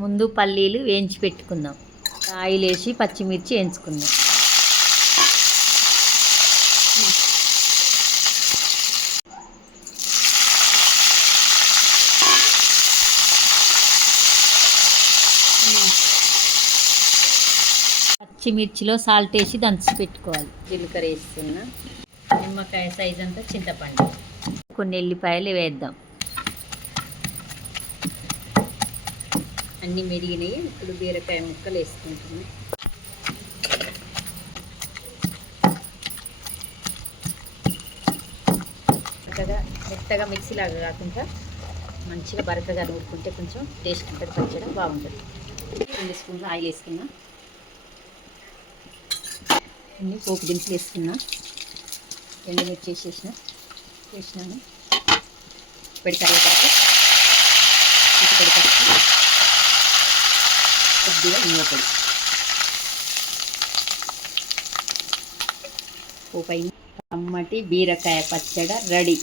ముందు పల్లీలు వేయించి పెట్టుకుందాం. ఆయిల్ వేసి పచ్చిమిర్చి వేయించుకుందాం. పచ్చిమిర్చిలో సాల్ట్ వేసి దంచి పెట్టుకోవాలి. జీలకర్ర వేస్తున్నా. నిమ్మకాయ సైజ్ అంతా చింతపండు, కొన్ని ఎల్లిపాయలు వేద్దాం. అన్నీ మెరిగినాయి. ఇప్పుడు బీరకాయ ముక్కలు వేసుకుంటున్నాం. మెత్తగా మిక్సీలాగా కాకుండా మంచిగా బరకగా నూరుకుంటే కొంచెం టేస్ట్ ఉంటుంది, పచ్చడి బాగుంటుంది. 2 స్పూన్లు ఆయిల్ వేసుకున్నా. అన్నీ పోపు దినుసులు వేసుకున్నా. ఎండుమిర్చి వేసినాను. కరివేపాకు, కొద్దిగా ఇంగువ పోపు అయిన కమ్మటి బీరకాయ పచ్చడి రెడీ.